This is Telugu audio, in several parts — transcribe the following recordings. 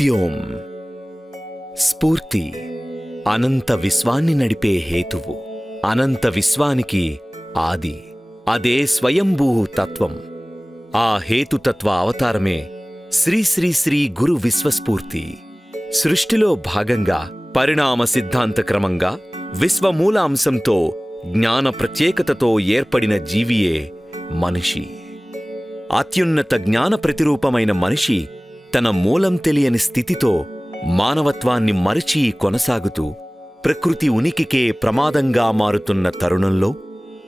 స్ఫూర్త్యోం. స్ఫూర్తి అనంత విశ్వాన్ని నడిపే హేతువు. అనంత విశ్వానికి ఆది. అదే స్వయంభూ తత్వం. ఆ హేతుతత్వ అవతారమే శ్రీ శ్రీ శ్రీ గురు విశ్వస్ఫూర్తి. సృష్టిలో భాగంగా పరిణామ సిద్ధాంత క్రమంగా విశ్వమూల అంశంతో జ్ఞాన ప్రత్యేకతతో ఏర్పడిన జీవియే మనిషి. అత్యున్నత జ్ఞాన ప్రతిరూపమైన మనిషి తన మూలం తెలియని స్థితితో మానవత్వాన్ని మరిచి కొనసాగుతూ ప్రకృతి ఉనికికే ప్రమాదంగా మారుతున్న తరుణంలో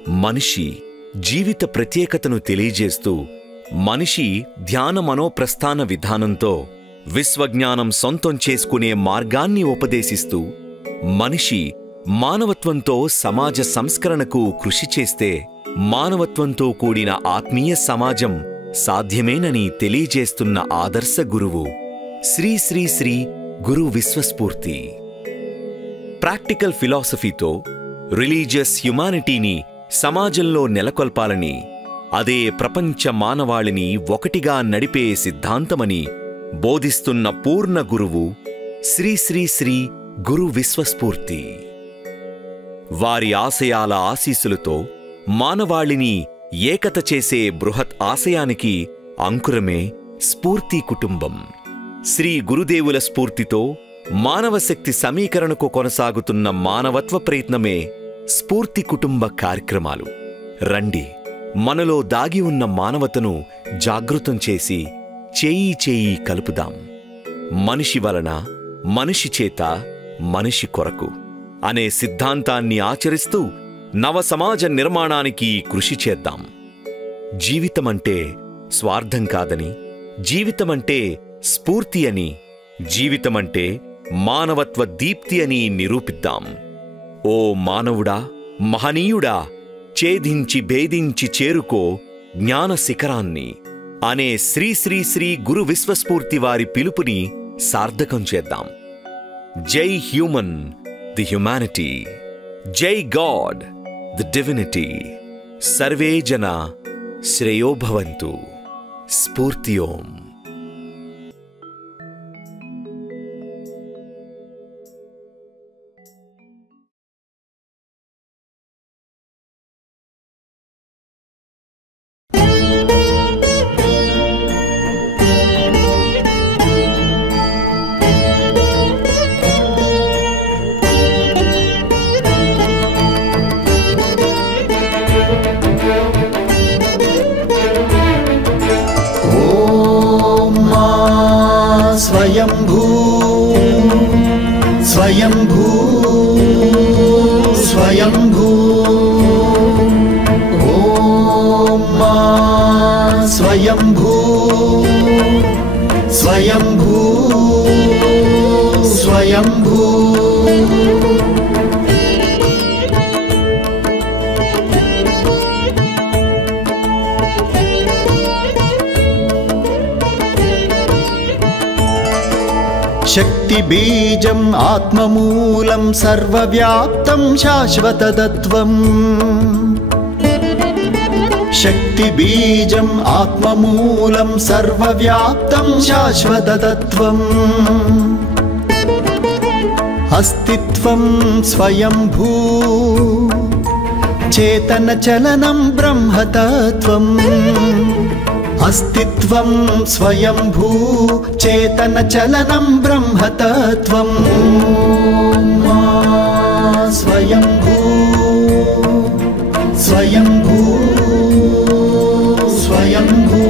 మనిషి జీవిత ప్రత్యేకతను తెలియజేస్తూ మనిషి ధ్యాన మనోప్రస్థాన విధానంతో విశ్వజ్ఞానం సొంతం చేసుకునే మార్గాన్ని ఉపదేశిస్తూ మనిషి మానవత్వంతో సమాజ సంస్కరణకు కృషి చేస్తే మానవత్వంతో కూడిన ఆత్మీయ సమాజం సాధ్యమేనని తెలియజేస్తున్న ఆదర్శ గురువు శ్రీ శ్రీ శ్రీ గురు విశ్వస్ఫూర్తి. ప్రాక్టికల్ ఫిలాసఫీతో రిలీజియస్ హ్యుమానిటీని సమాజంలో నెలకొల్పాలని, అదే ప్రపంచ మానవాళిని ఒకటిగా నడిపే సిద్ధాంతమని బోధిస్తున్న పూర్ణ గురువు శ్రీ శ్రీ శ్రీ గురు విశ్వస్ఫూర్తి. వారి ఆశయాల ఆశీస్సులతో మానవాళిని ఏకత చేసే బృహత్ ఆశయానికి అంకురమే స్ఫూర్తి కుటుంబం. శ్రీ గురుదేవుల స్ఫూర్తితో మానవ శక్తి సమీకరణకు కొనసాగుతున్న మానవత్వ ప్రయత్నమే స్ఫూర్తి కుటుంబ కార్యక్రమాలు. రండి, మనలో దాగి ఉన్న మానవతను జాగృతం చేసి చేయి చేయి కలుపుదాం. మనిషి వలన, మనిషి చేత, మనిషి కొరకు అనే సిద్ధాంతాన్ని ఆచరిస్తూ నవ సమాజ నిర్మాణానికి కృషి చేద్దాం. జీవితమంటే స్వార్థం కాదని, జీవితమంటే స్ఫూర్తి అని, జీవితమంటే మానవత్వ దీప్తి అని నిరూపిద్దాం. ఓ మానవుడా, మహనీయుడా, ఛేదించి భేదించి చేరుకో జ్ఞాన శిఖరాన్ని అనే శ్రీ శ్రీ శ్రీ గురు విశ్వస్ఫూర్తి వారి పిలుపుని సార్థకం చేద్దాం. జై హ్యూమన్, ది హ్యుమానిటీ. జై గాడ్, ది డివినిటీ. సర్వే జన శ్రేయో భవంతు. స్ఫూర్త్యోం. स्वयंभू स्वयंभू स्वयंभू. ओम मा स्वयंभू स्वयंभू स्वयंभू. शक्ति बीजं आत्ममूलं सर्वव्याप्तं शाश्वततत्त्वं. शक्ति बीजं आत्ममूलं सर्वव्याप्तं शाश्वततत्त्वम्. अस्तित्वं स्वयंभू चेतनचलनं ब्रह्मतत्त्वम्. अस्तित्वं स्वयंभू चेतनचलनं ब्रह्मतत्त्वम्. स्वयंभू स्वयंभू स्वयंभू.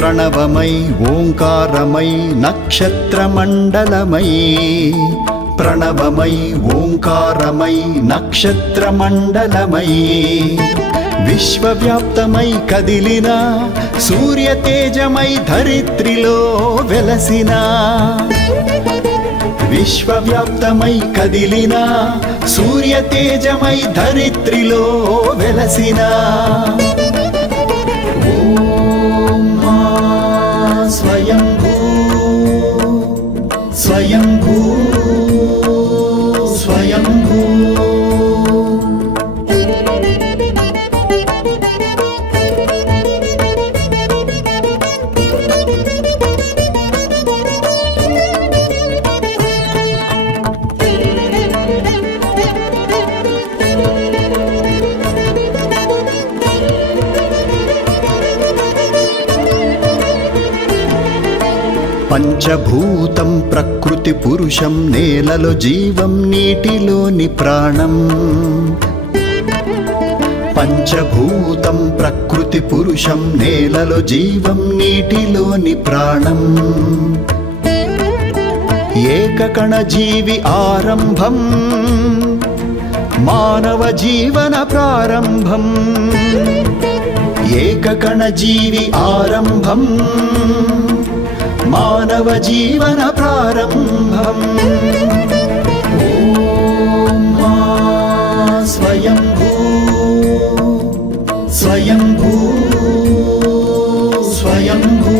प्रणवमय ओंकारमय नक्षत्रमंडलमय. प्रणवमय ओंकारमय नक्षत्रमंडलमय. विश्वव्याप्तमय कदिलिना सूर्यतेजमय धरित्रिलो वेलसिना. विश्वव्याप्तमय कदिलिना सूर्यतेजमय धरित्रि ధరిత్రిలో వెలసిన ఓం మా స్వయంభూ స్వయంభూ స్వయంభూ పంచభూతం ప్రకృతి పురుషం నేలలో జీవం నీటిలోని ప్రాణం పంచభూతం ప్రకృతి పురుషం నేలలో జీవం నీటిలోని ప్రాణం ఏకకణ జీవి ఆరంభం మానవ జీవన ప్రారంభం ఏకకణ జీవి ఆరంభం మానవ జీవన ప్రారంభం ఓం మా స్వయంభూ స్వయంభూ స్వయంభూ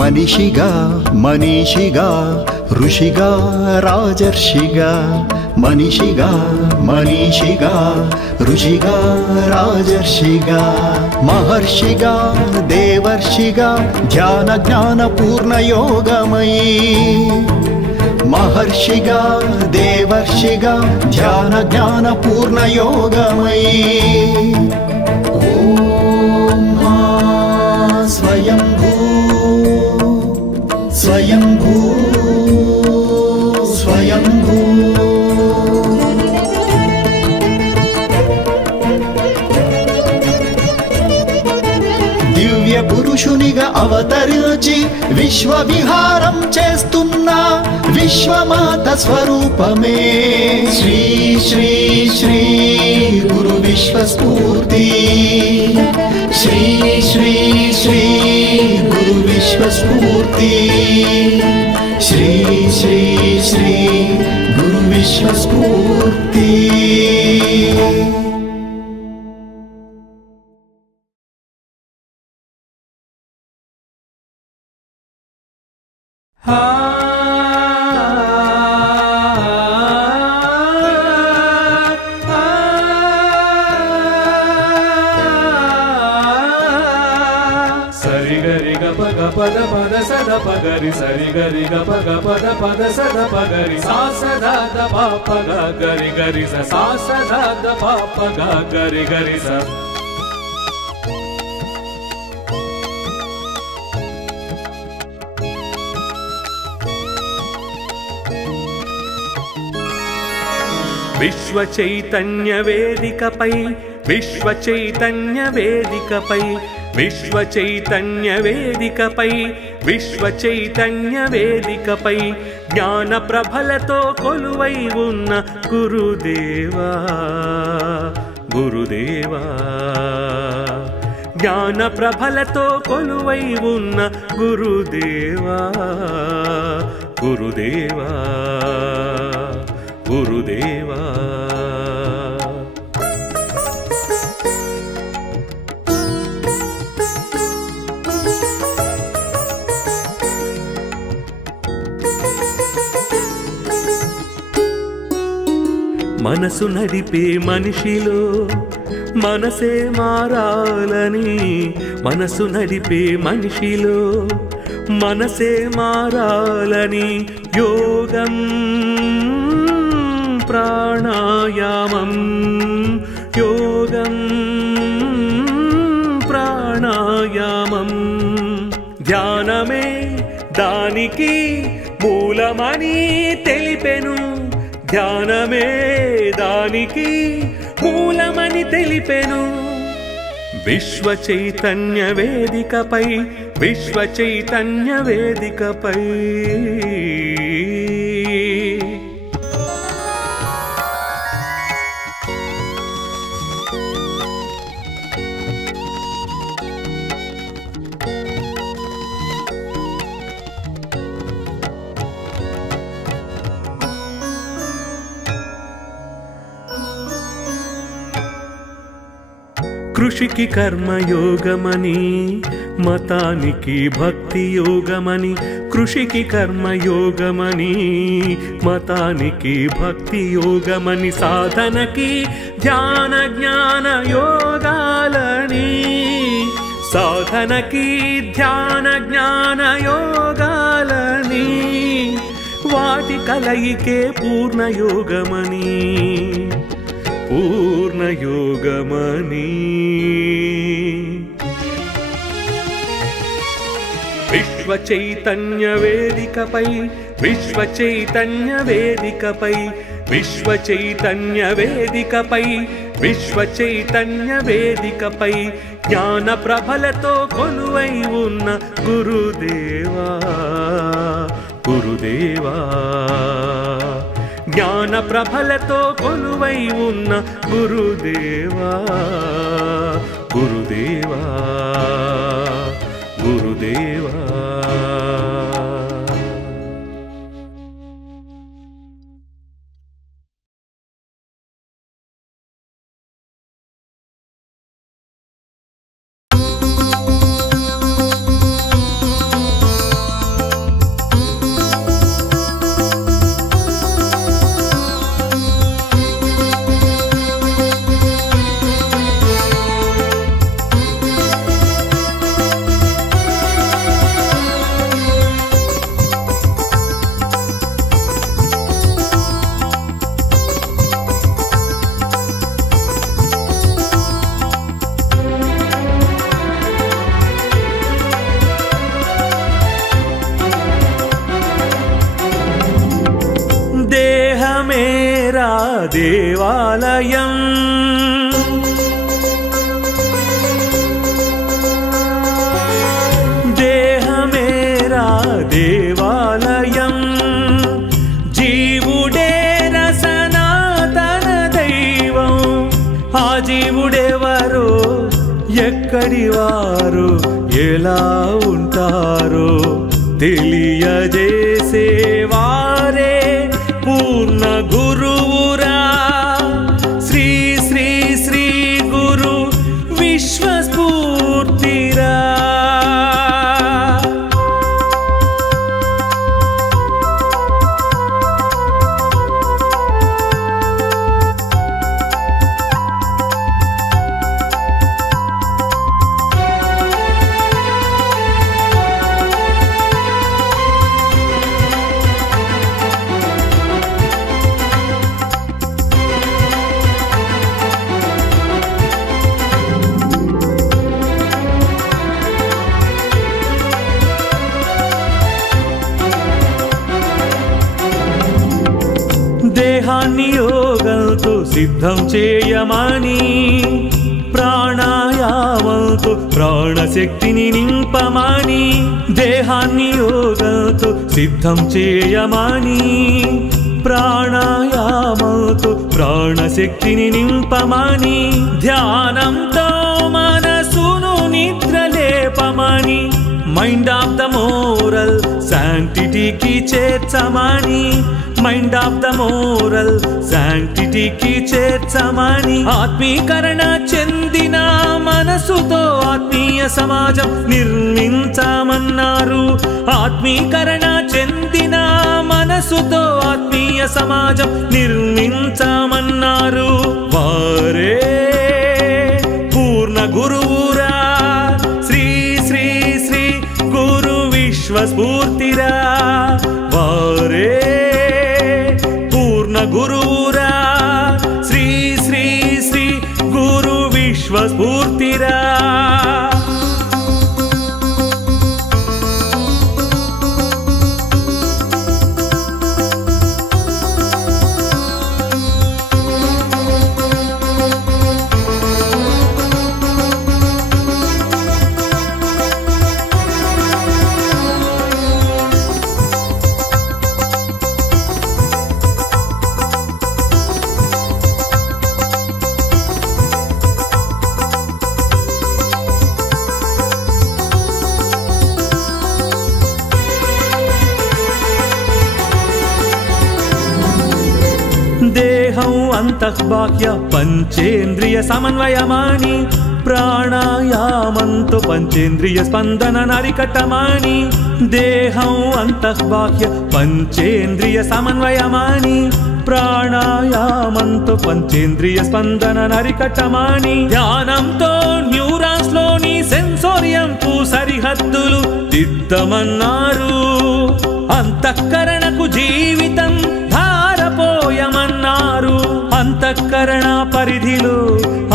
మనిషిగా మనీషిగా ఋషిగా రాజర్షిగా మనిషిగా మనీషిగా ఋషిగా రాజర్షిగా మహర్షిగా దేవర్షిగా ధ్యాన జ్ఞాన పూర్ణ యోగమయీ మహర్షిగా దేవర్షిగా ధ్యాన జ్ఞాన పూర్ణ యోగమయీ ఓం మా స్వయంభూ స్వయంభూ స్వయంభూ దివ్య పురుషునిగా అవతరించి విశ్వ విహారం చేస్తున్న విశ్వమాత స్వరూపమే శ్రీ శ్రీ శ్రీ గురు విశ్వస్ఫూర్తి శ్రీ శ్రీ శ్రీ గురు విశ్వస్ఫూర్తి శ్రీ శ్రీ శ్రీ గురు విశ్వస్ఫూర్తి పద పద సద పగరి సరి గరి గ పగ పద పద సద పగరి సా సదా ద ప గ గరి గరి స సా సదా ద ప గ గరి గరి స విశ్వ చైతన్య వేదికపై విశ్వ చైతన్య వేదికపై విశ్వ చైతన్య వేదికపై విశ్వ చైతన్య వేదికపై జ్ఞాన ప్రభలతో కొలువై ఉన్న గురుదేవా గురుదేవా జ్ఞాన ప్రభలతో కొలువై ఉన్న గురుదేవా గురుదేవా గురుదేవా మనసు నడిపే మనిషిలో మనసే మారాలని మనసు నడిపే మనిషిలో మనసే మారాలని యోగం ప్రాణాయామం యోగం ప్రాణాయామం ధ్యానమే దానికి మూలమని తెలిపెను ధ్యానమే దానికి మూలమని తెలిపెను విశ్వ చైతన్య వేదికపై విశ్వ చైతన్య వేదికపై కృషికి కర్మయోగమని మతానికి భక్తి యోగమని కృషికి కర్మయోగమని మతానికి భక్తి యోగమని సాధనకి ధ్యాన జ్ఞాన యోగాలని సాధనకి ధ్యాన జ్ఞాన యోగాలని వాటి కలయికే పూర్ణయోగమని పూర్ణయోగమని విశ్వ చైతన్య వేదికపై విశ్వ చైతన్య వేదికపై విశ్వ చైతన్య వేదికపై విశ్వ చైతన్య వేదికపై జ్ఞాన ప్రభలతో కొలువై ఉన్న గురుదేవా గురుదేవా జ్ఞాన ప్రభలతో కొలువై ఉన్న గురుదేవా గురుదేవా గురుదేవా దేవాలయం దేహమేరా దేవాలయం జీవుడే రసనాతన దైవం ఆ జీవుడెవరో ఎక్కడి వారు ఎలా ఉంటారో తెలియజేసేవారే పూర్ణ గురువురా శ్రీ శ్రీ శ్రీ గురు విశ్వస్ఫూర్తిరా దేహాన్ని యోగంతో సిద్ధం చేయమని ప్రాణాయామంతో ప్రాణశక్తిని నింపమని దేహాన్ని యోగంతో సిద్ధం చేయమని ప్రాణాయామంతో ప్రాణశక్తిని నింపమని ధ్యానంతో మనసును నిద్రలేపమని మైండ్ ఆఫ్ ద మోరల్ శాంటిటీకి చేర్చమని మైండ్ ఆఫ్ ద మోరల్ శాంటిటీకి చేర్చమని ఆత్మీకరణ చెందిన మనసుతో ఆత్మీయ సమాజం నిర్మించమన్నారు ఆత్మీకరణ చెందిన మనసుతో ఆత్మీయ సమాజం నిర్మించమన్నారు వారే పూర్ణ గురువురా శ్రీ శ్రీ శ్రీ గురు విశ్వస్ఫూర్తిరా వారే పూర్ణ గురువురా శ్రీ శ్రీ శ్రీ గురు విశ్వస్ఫూర్తిరా దేహం అంతఃబాహ్య పంచేంద్రియ సమన్వయమాని ప్రాణాయామంతో పంచేంద్రియ స్పందన నరికటమాని దేహం అంతఃబాహ్య పంచేంద్రియ సమన్వయమాని ప్రాణాయామంతో పంచేంద్రియ స్పందన నరికటమాని ధ్యానంతో న్యూరాన్స్ లోని సెన్సోరియంకు సరిహద్దులు దిద్దమన్నారు అంతఃకరణకు జీవితం ధారపోయమన్నారు అంతఃకరణ పరిధిలో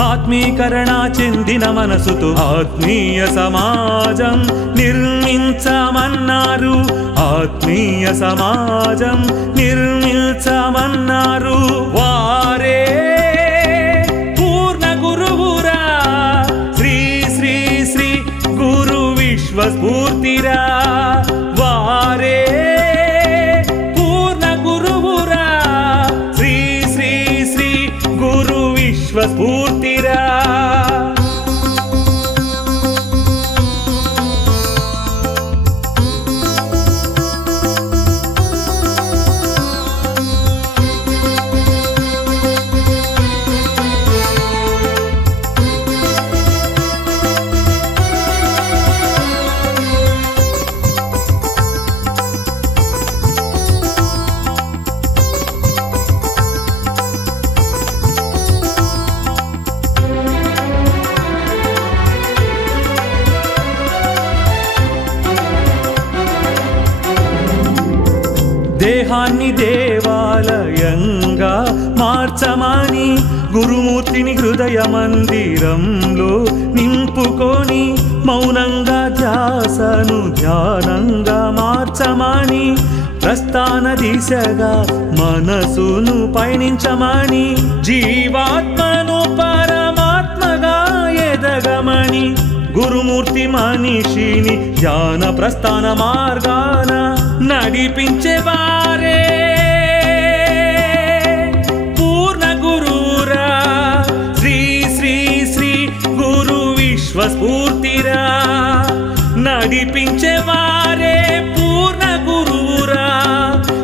ఆత్మీకరణ చెందిన మనసుతో ఆత్మీయ సమాజం నిర్మించమన్నారు ఆత్మీయ సమాజం నిర్మించమన్నారు వారే పూర్ణ గురువురా శ్రీ శ్రీ శ్రీ గురు విశ్వస్ఫూర్తిరా వారే పూర్ణ గురువురా శ్రీ శ్రీ శ్రీ గురు విశ్వస్ఫూర్తిరా దేహాన్ని దేవాలయంగా మార్చమని గురుమూర్తిని హృదయ మందిరంలో నింపుకొని మౌనంగా ధ్యాసను ధ్యానంగా మార్చమని ప్రస్థాన దిశగా మనసును పయనించమని జీవాత్మను పరమాత్మగా ఎదగమని గురుమూర్తి మనిషిని ధ్యాన ప్రస్థాన మార్గాన నడిపించేవారే పూర్ణ గురువురా శ్రీ శ్రీ శ్రీ గురు విశ్వస్ఫూర్తిరా నడిపించేవారే పూర్ణ గురువురా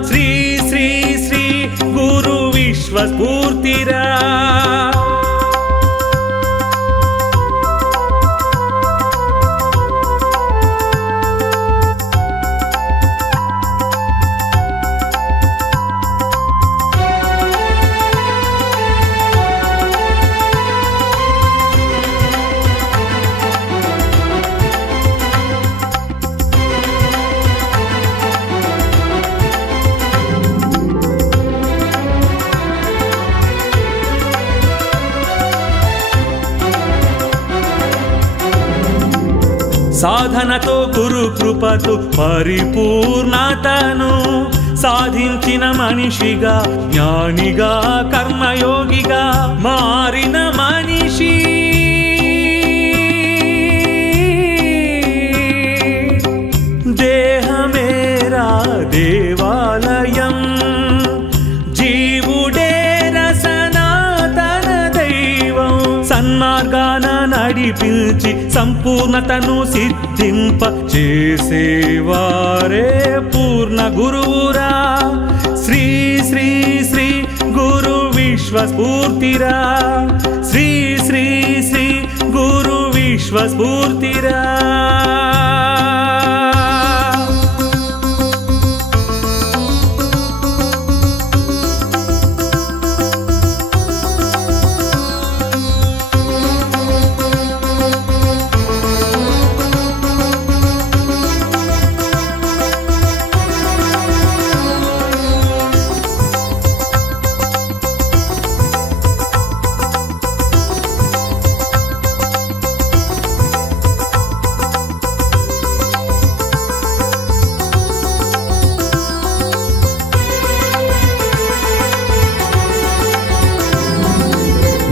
శ్రీ శ్రీ శ్రీ గురు విశ్వస్ఫూర్తిరా సాధనతో గురు కృపతో పరిపూర్ణతను సాధించిన మనిషిగా జ్ఞానిగా కర్మయోగిగా మారిన మనిషి దేహమేరా దేవాలయం జీవుడేరా సనాతన దైవం సన్మార్గాన నడిపించి సంపూర్ణతను సిద్ధింప చేసేవారే పూర్ణ గురువురా శ్రీ శ్రీ శ్రీ గురు విశ్వస్ఫూర్తిరా శ్రీ శ్రీ శ్రీ గురు విశ్వస్ఫూర్తిరా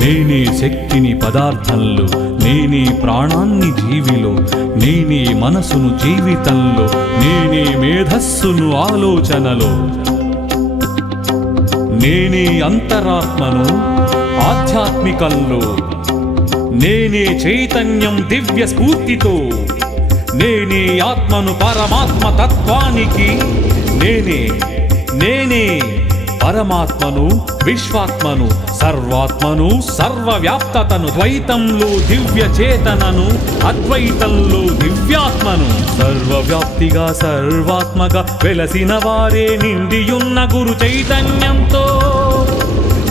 నేనే శక్తిని పదార్థంలో నేనే ప్రాణాన్ని జీవిలో నేనే మనసును జీవితంలో నేనే మేధస్సును ఆలోచనలో నేనే అంతరాత్మను ఆధ్యాత్మికంలో నేనే చైతన్యం దివ్య స్ఫూర్తితో నేనే ఆత్మను పరమాత్మ తత్వానికి నేనే నేనే పరమాత్మను విశ్వాత్మను సర్వాత్మను సర్వవ్యాప్తతను ద్వైతంలో దివ్య చేతనను అద్వైతంలో దివ్యాత్మను సర్వవ్యాప్తిగా సర్వాత్మగా వెలసిన వారే నిండియున్న గురు చైతన్యంతో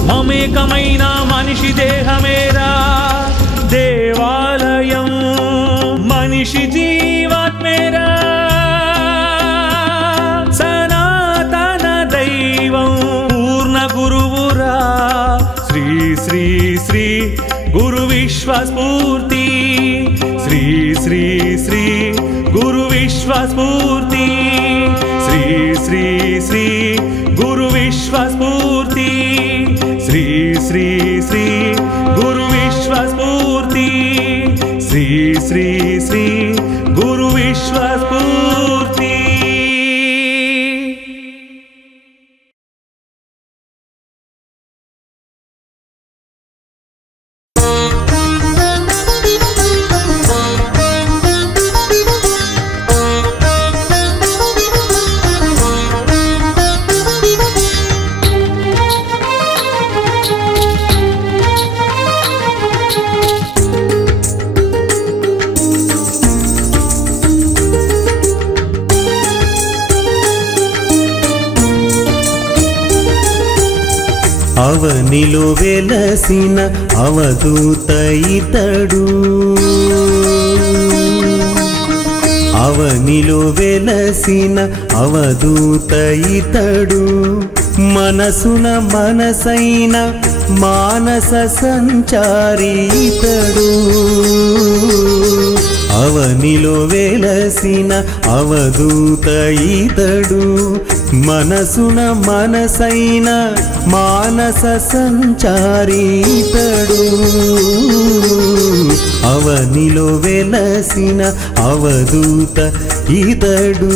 మమేకమైన మనిషి దేహమేరా దేవాలయం మనిషి జీవాత్మేరా సనాతన దైవం పూర్ణ గురువురా శ్రీ శ్రీ శ్రీ గురు విశ్వస్ఫూర్తి శ్రీ శ్రీ శ్రీ గురు విశ్వస్ఫూర్తి శ్రీ శ్రీ శ్రీ గురు విశ్వస్ఫూర్తి శ్రీ శ్రీ శ్రీ గురు విశ్వస్ఫూర్తి శ్రీ శ్రీ శ్రీ గురు విశ్వస్ఫూర్తి అవనిలో వెలసిన అవధూత ఇతడు అవనిలో వెలసిన అవధూత ఇతడు మనసున మనసైన మానస సంచారి ఇతడు అవనిలో వెలసిన అవధూత ఇతడు మనసున మనసైన మానస సంచారి ఇతడు అవనిలో వెలసిన అవధూత ఇతడు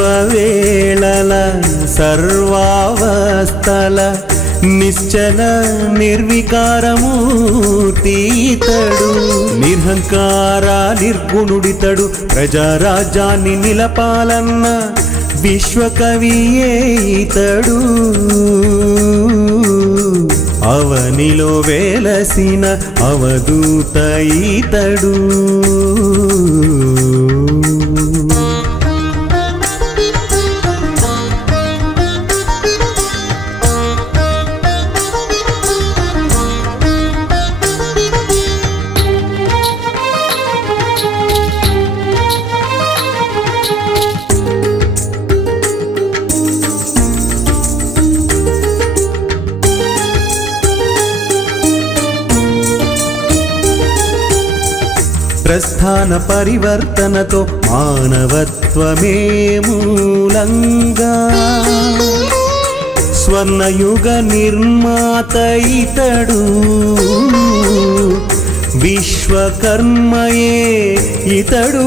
సర్వవేళల సర్వావస్థల నిశ్చల నిర్వికారమూర్తి ఇతడు నిర్హంకార నిర్గుణుడితడు ప్రజారాజ్యాన్ని నిలపాలన్న విశ్వకవియే ఇతడు అవనిలో వెలసిన అవధూత ఇతడు ప్రస్థాన పరివర్తనతో మానవత్వమే మూలంగా స్వర్ణయుగ నిర్మాత ఇతడు విశ్వకర్మయే ఇతడు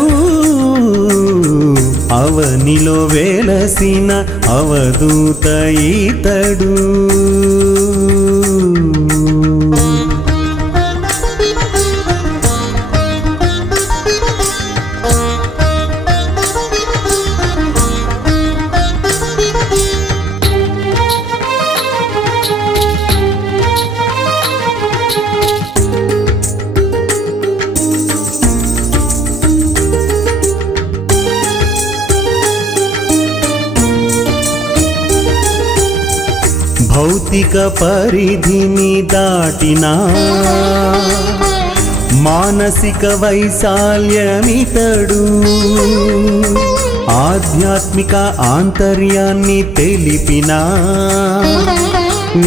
అవనిలో వెలసిన అవధూత ఇతడు భౌతిక పరిధిని దాటినా మానసిక వైశాల్యమితడు ఆధ్యాత్మిక ఆంతర్యాన్ని తెలిపిన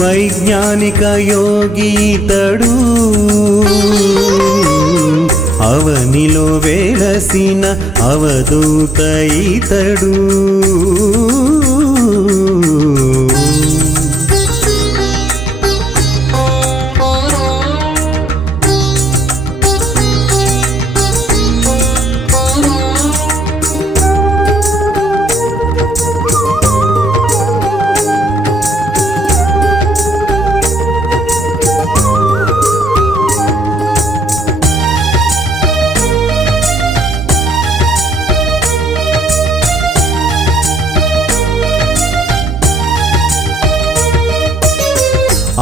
వైజ్ఞానిక యోగీతడు అవనిలో వెలసిన అవధూత ఈతడు.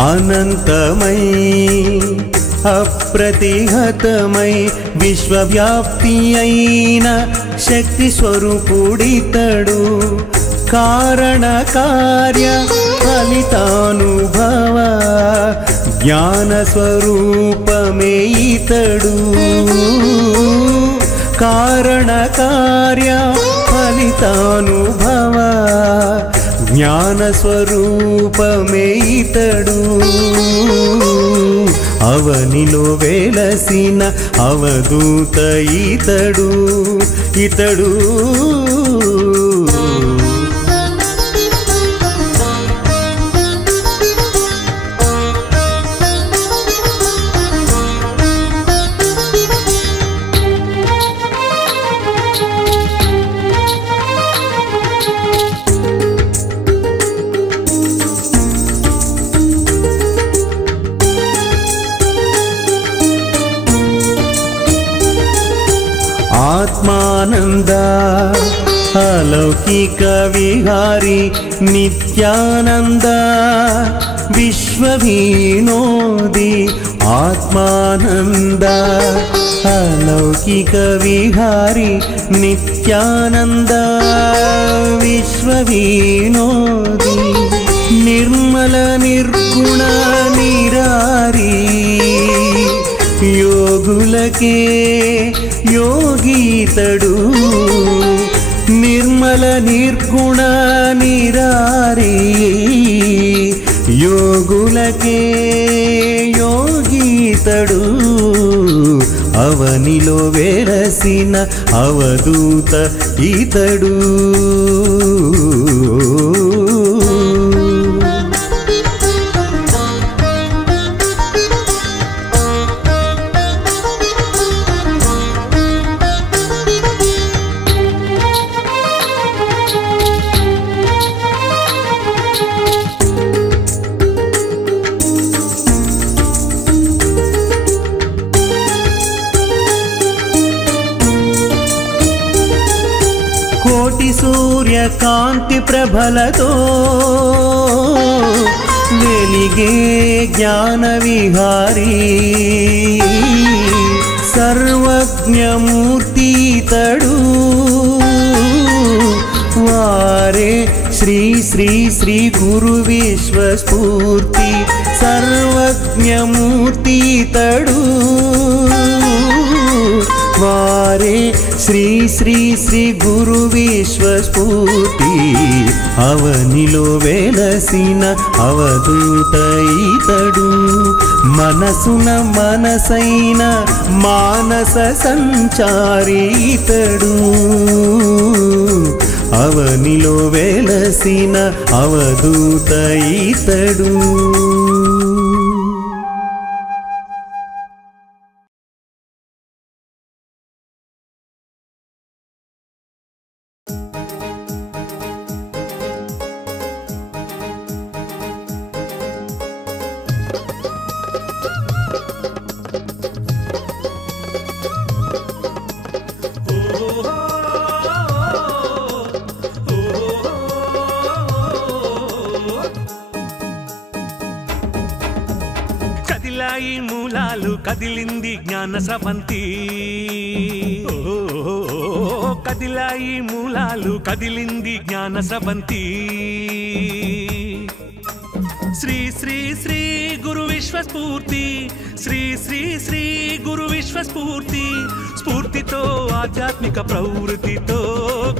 అనంతమై అప్రతిహతమై విశ్వవ్యాప్తి అయిన శక్తి స్వరూపుడితడు. కారణ కార్య ఫలితానుభవ జ్ఞాన స్వరూపమే ఇతడు. కారణ కార్య ఫలితానుభవ జ్ఞాన స్వరూపమే ఇతడు. అవనిలో వెలసిన అవధూత ఇతడు. ఇతడు ఆత్మానంద అలౌకిక విహారి నిత్యానంద విశ్వవినోది. ఆత్మానంద అలౌకిక విహారి నిత్యానంద విశ్వవినోది. నిర్మల నిర్గుణ నిరారి యోగులకే యోగీతడు. నిర్మల నిర్గుణ నిరారి యోగులకే యోగీతడు. అవనిలో వెలసిన అవధూత ఇతడు. కోటి సూర్యకాంతి ప్రభలతో వెలిగే జ్ఞాన విహారీ సర్వజ్ఞమూర్తి తడు. వారే శ్రీ శ్రీ శ్రీ గురు విశ్వస్ఫూర్తి సర్వజ్ఞమూర్తి తడు. వారే శ్రీ శ్రీ శ్రీ గురు విశ్వస్ఫూర్తి. అవనిలో వెలసిన అవధూత ఇతడు. మనసున మనసైన మానస సంచారి ఇతడు. అవనిలో వెలసిన అవధూత ఇతడు. కదిలాయి మూలాలు కదిలింది జ్ఞాన స్రవంతి. కదిలాయి మూలాలు కదిలింది జ్ఞాన స్రవంతి. శ్రీ శ్రీ శ్రీ గురు విశ్వస్ఫూర్తి. శ్రీ శ్రీ శ్రీ గురు విశ్వస్ఫూర్తి. స్ఫూర్తితో ఆధ్యాత్మిక ప్రవృత్తితో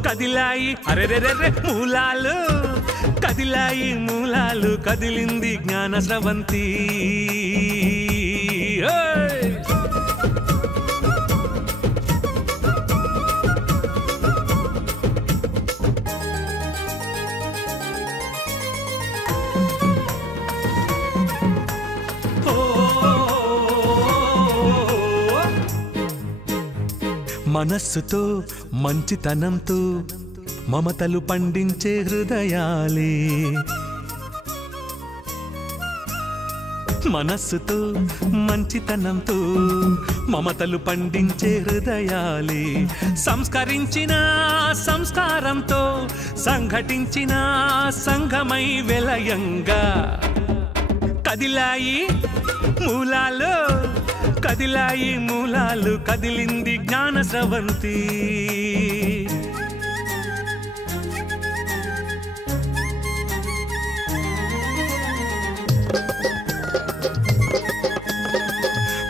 కదిలాయి అరెరెరె మూలాలు. కదిలాయి మూలాలు కదిలింది జ్ఞాన స్రవంతి. మనస్సుతో మంచితనంతో మమతలు పండించే హృదయాలే, మనస్సుతో మంచితనంతో మమతలు పండించే హృదయాలే, సంస్కరించిన సంస్కారంతో సంఘటించిన సంఘమై వెలయంగా కదిలాయి మూలాలు, కదిలాయి మూలాలు, కదిలింది జ్ఞాన స్రవంతి.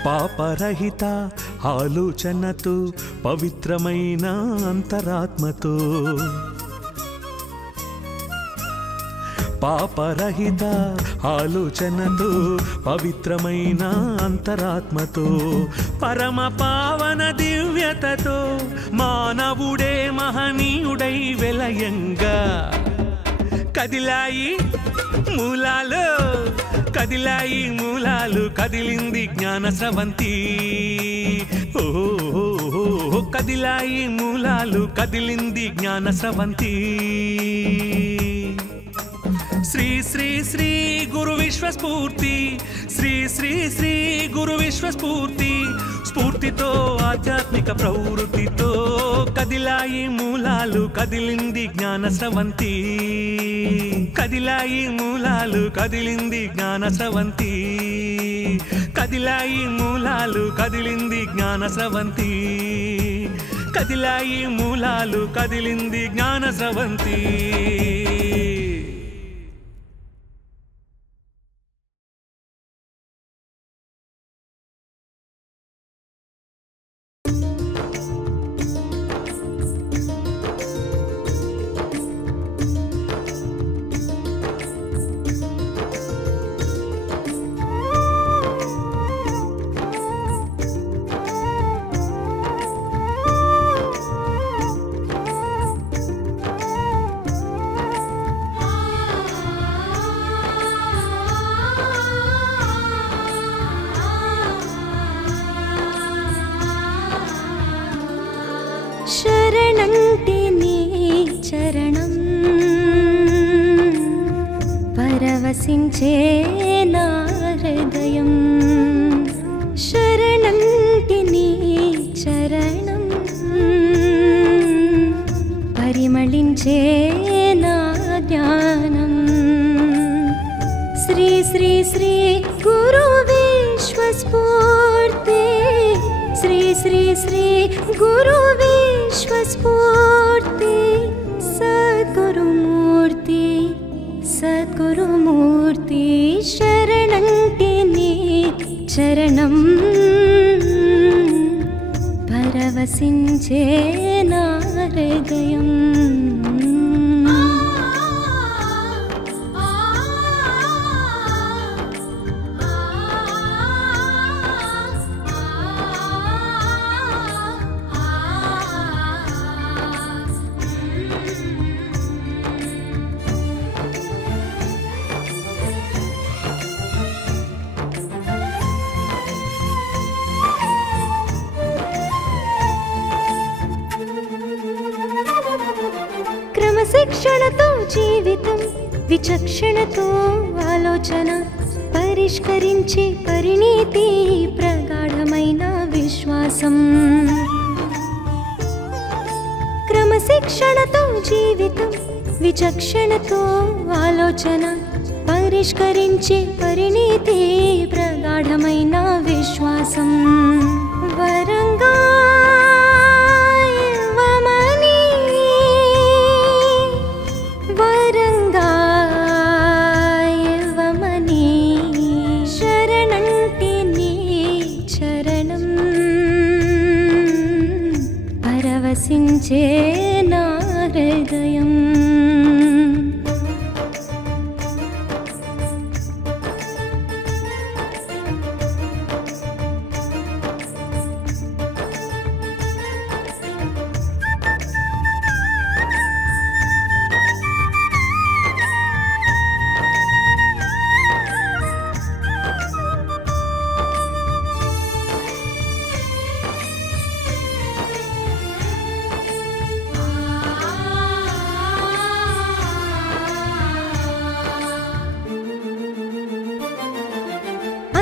పాపరహిత ఆలోచనతో పవిత్రమైన అంతరాత్మతో, పాపరహిత ఆలోచనతో పవిత్రమైన అంతరాత్మతో పరమ పావన దివ్యతతో మానవుడే మహనీయుడై వెలయంగా కదిలాయి మూలాలు, కదిలాయి మూలాలు, కదిలింది జ్ఞాన స్రవంతి. ఓ కదిలాయి మూలాలు, కదిలింది జ్ఞాన స్రవంతి. శ్రీ శ్రీ శ్రీ గురు విశ్వస్ఫూర్తి, శ్రీ శ్రీ శ్రీ గురు విశ్వస్ఫూర్తి, స్ఫూర్తితో ఆధ్యాత్మిక ప్రవృత్తితో కదిలాయి మూలాలు, కదిలింది జ్ఞాన స్రవంతి. కదిలాయి మూలాలు, కదిలింది జ్ఞాన స్రవంతి. కదిలాయి మూలాలు, కదిలింది జ్ఞాన స్రవంతి. కదిలాయి మూలాలు, కదిలింది జ్ఞాన స్రవంతి. శరణంటే నీ చరణం పరవశించే నా హృదయం. శరణంటే నీ చరణం పరిమళించే నా జ్ఞానం. శ్రీ శ్రీ శ్రీ గురు విశ్వస్ఫూర్తి, శ్రీ శ్రీ శ్రీ గురు విశ్వస్ఫూర్తి, సద్గురుమూర్తి సద్గురుమూర్తి. శరణంటే నీ చరణం పరవశించే నా హృదయం. క్రమశిక్షణతో జీవితం, విచక్షణతో ఆలోచన, పరిష్కరించే పరిణీతి, ప్రగాఢమైన విశ్వాసం. క్రమశిక్షణతో జీవితం, విచక్షణతో ఆలోచన, పరిష్కరించే పరిణీతి, ప్రగాఢమైన విశ్వాసం. వరంగా పరవశించే నా హృదయం.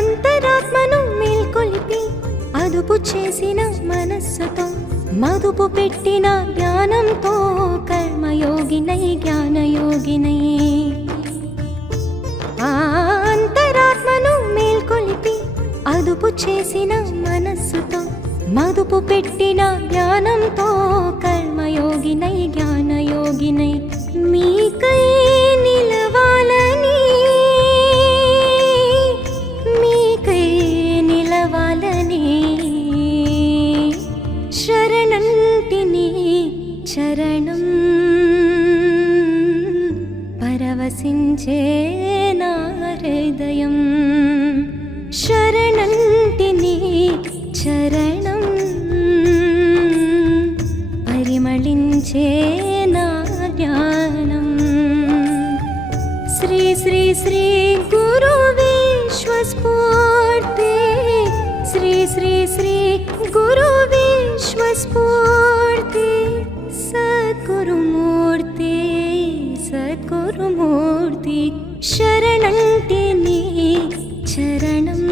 అంతరాత్మను మేల్కొలిపి అదుపు చేసిన మనస్సుతో మదుపు పెట్టిన జ్ఞానంతో కర్మయోగినై జ్ఞానయోగినై ఆ అంతరాత్మను మేల్కొలిపి అదుపు చేసిన మనస్సుతో మదుపు పెట్టిన జ్ఞానంతో కర్మయోగినై జ్ఞానయోగినై మీకై నిలవాలని శరణంటిని చరణం పరవశించే నా హృదయం శరణంటిని చరణం పరిమళించే నా జ్ఞానం శ్రీ శ్రీ శ్రీ గురు విశ్వస్ఫూర్తి శ్రీ శ్రీ శ్రీ గురు విశ్వస్ఫూర్తి సద్గురుమూర్తి సద్గురుమూర్తి శరణంటిని చరణం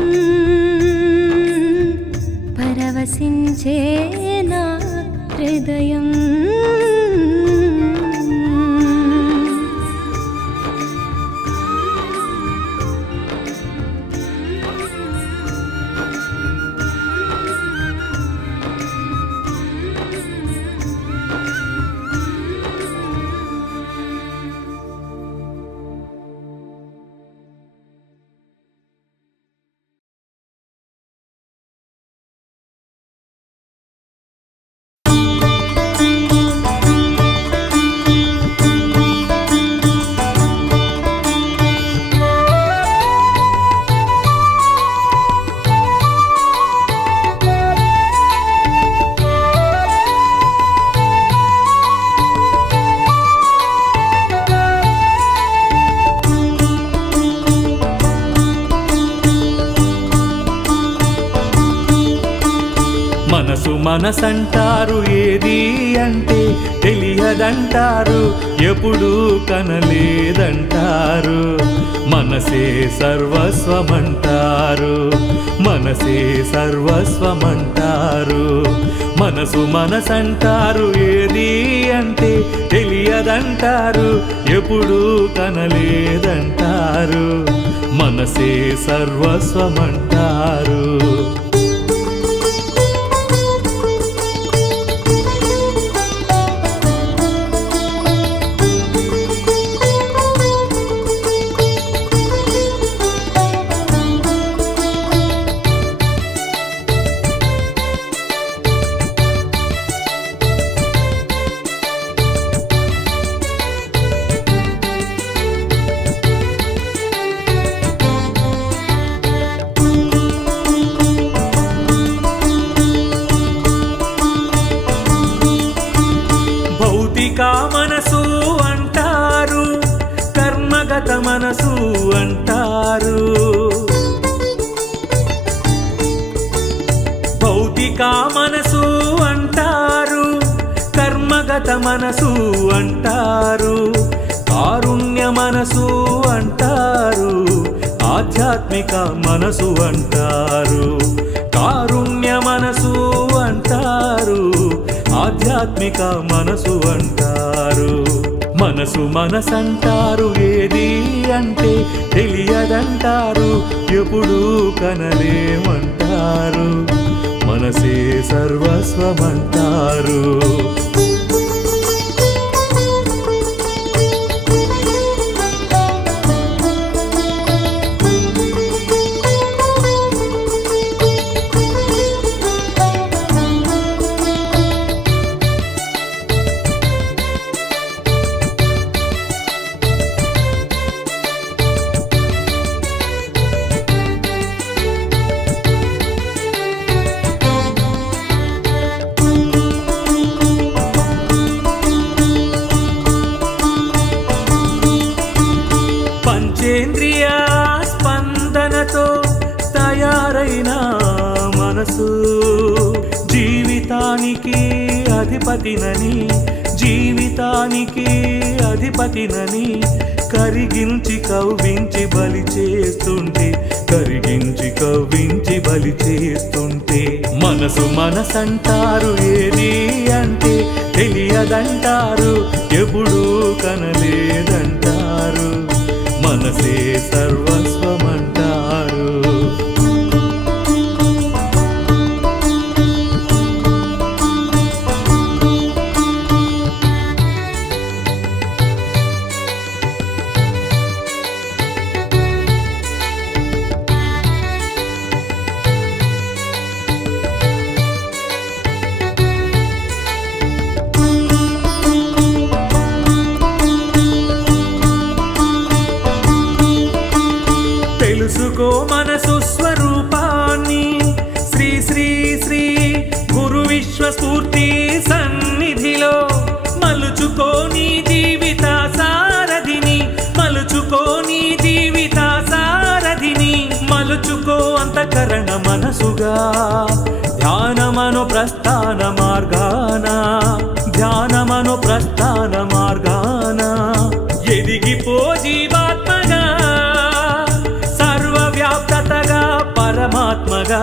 పరవశించే నా హృదయం మనసంటారు ఏది అంటే తెలియదంటారు ఎప్పుడు కనలేదంటారు మనసే సర్వస్వమంటారు మనసే సర్వస్వమంటారు మనసంటారు ఏది అంటే తెలియదంటారు ఎప్పుడు కనలేదంటారు మనసే సర్వస్వమంటారు మనసు అంటారు కర్మగత మనసు అంటారు భౌతిక మనసు అంటారు కర్మగత మనసు అంటారు కారుణ్య మనసు అంటారు ఆధ్యాత్మిక మనసు అంటారు కారుణ్య మనసు అంటారు ఆధ్యాత్మిక మనసు అంటారు మనసంటారు ఏది అంటే తెలియదంటారు ఎప్పుడు కనలేమంటారు మనసే సర్వస్వమంటారు పంచేంద్రియ స్పందనతో తయారైన మనసు జీవితానికి అధిపతినని కరిగించి కవ్వించి బలి చేస్తుంటే కరిగించి కవ్వించి బలి చేస్తుంటే మనసు మనసంటారు, ఏది అంటే తెలియదంటారు, ఎప్పుడూ కనలేదంటారు, మనసే సర్వస్వమంటారు. తెలుసుకో మనసు స్వరూపాన్ని, శ్రీ శ్రీ శ్రీ గురు విశ్వస్ఫూర్తి సన్నిధిలో మలుచుకో నీ జీవిత సారథిని, మలుచుకో నీ జీవిత సారథిని, మలుచుకో అంతఃకరణ మనసుగా ధ్యానమను ప్రస్థాన మార్గాన, ధ్యానమను ప్రస్థాన మార్గాన ఎదిగిపో జీవాత్మగా, సర్వవ్యాప్తగా పరమాత్మగా,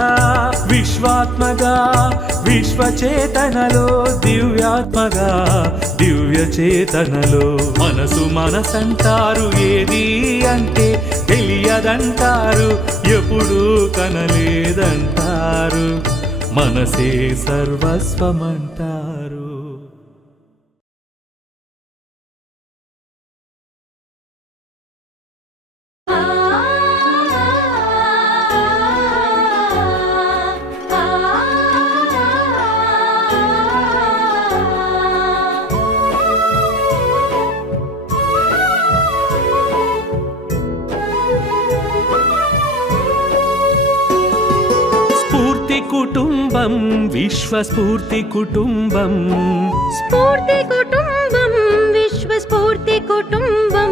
విశ్వాత్మగా విశ్వచేతనలో, దివ్యాత్మగా దివ్య చేతనలో. మనసు మనసంటారు, ఏది అంటే తెలియదంటారు, ఎప్పుడూ కనలేదంటారు, మనసే సర్వస్వమంటారు. కుటుంబం విశ్వస్ఫూర్తి కుటుంబం, స్ఫూర్తి కుటుంబం విశ్వస్ఫూర్తి కుటుంబం,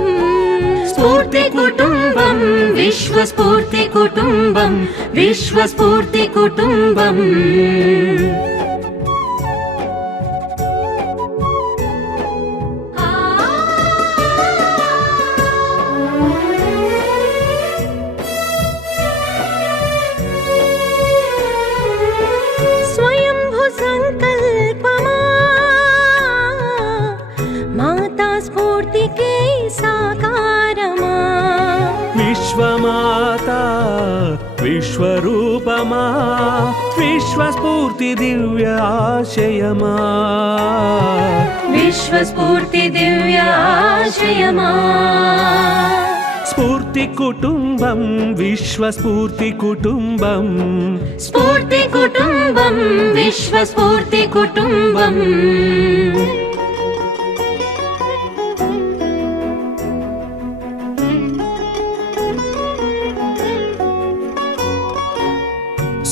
స్ఫూర్తి కుటుంబం విశ్వస్ఫూర్తి కుటుంబం, విశ్వస్ఫూర్తి కుటుంబం. విశ్వమాతా విశ్వరూపమా, విశ్వస్ఫూర్తి దివ్య ఆశయమా, విశ్వస్ఫూర్తి దివ్య ఆశయమా. స్ఫూర్తి కుటుంబం విశ్వస్ఫూర్తి కుటుంబం, స్ఫూర్తి కుటుంబం విశ్వస్ఫూర్తి కుటుంబం.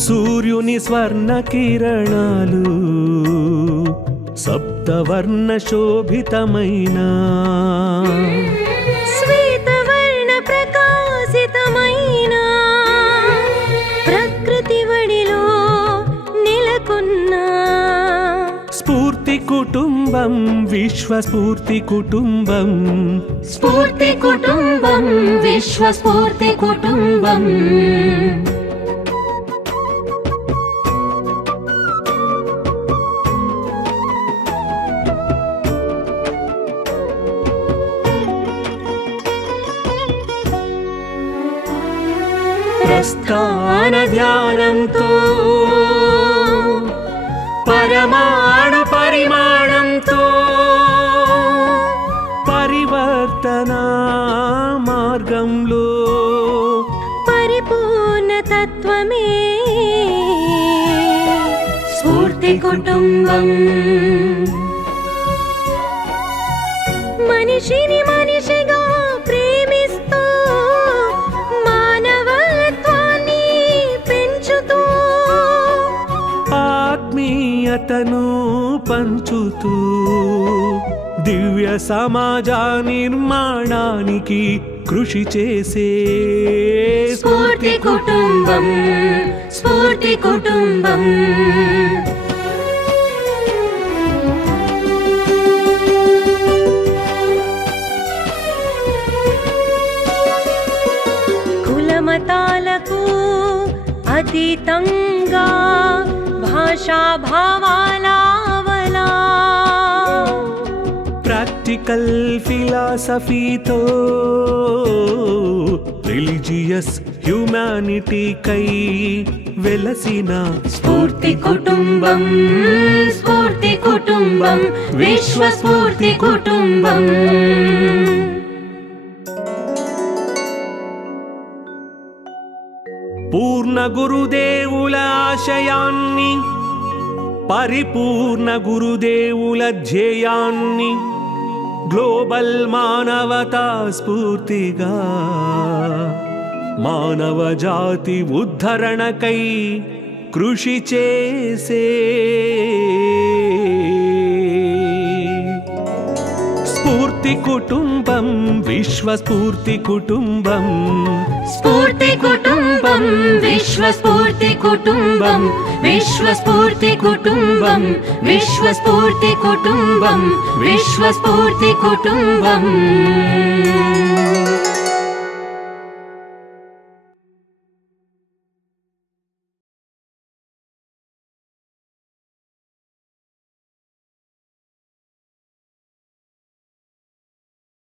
సూర్యుని స్వర్ణ కిరణాలు సప్తవర్ణ శోభితమైన, శ్వేతవర్ణ ప్రకాశితమైన ప్రకృతి వడిలో నెలకొన్న స్ఫూర్తి కుటుంబం విశ్వస్ఫూర్తి కుటుంబం, స్ఫూర్తి కుటుంబం విశ్వస్ఫూర్తి కుటుంబం. ప్రస్థాన ధ్యానంతో పరమాణు పరిమాణంతో పరివర్తన మార్గంలో పరిపూర్ణ తత్వమే స్ఫూర్తి కుటుంబం. మనిషిని మనిషిగా ప్రేమిస్తూ మానవత్వాన్ని పెంచుతూ ఆత్మీయతను పంచుతూ దివ్య సమాజ నిర్మాణానికి కృషి చేసే స్ఫూర్తి కుటుంబం, స్ఫూర్తి కుటుంబం. కులమతాలకు అతీతంగా భాషా భావాలావలా ప్రాక్టికల్ ఫిలాసఫీతో రిలీజియస్ హ్యూమానిటీకై వెలసిన స్ఫూర్తి కుటుంబం స్ఫూర్తి కుటుంబం విశ్వ స్ఫూర్తి కుటుంబం పూర్ణ గురుదేవుల ఆశయాన్ని పరిపూర్ణ గురుదేవుల ధ్యేయాన్ని గ్లోబల్ మానవతా స్ఫూర్తిగా మానవ జాతి ఉద్ధరణకై కృషి చేసే స్ఫూర్తి కుటుంబం విశ్వ స్ఫూర్తి కుటుంబం స్ఫూర్తి కుటుంబం విశ్వ స్ఫూర్తి కుటుంబం విశ్వ స్ఫూర్తి కుటుంబం విశ్వ స్ఫూర్తి కుటుంబం విశ్వ స్ఫూర్తి కుటుంబం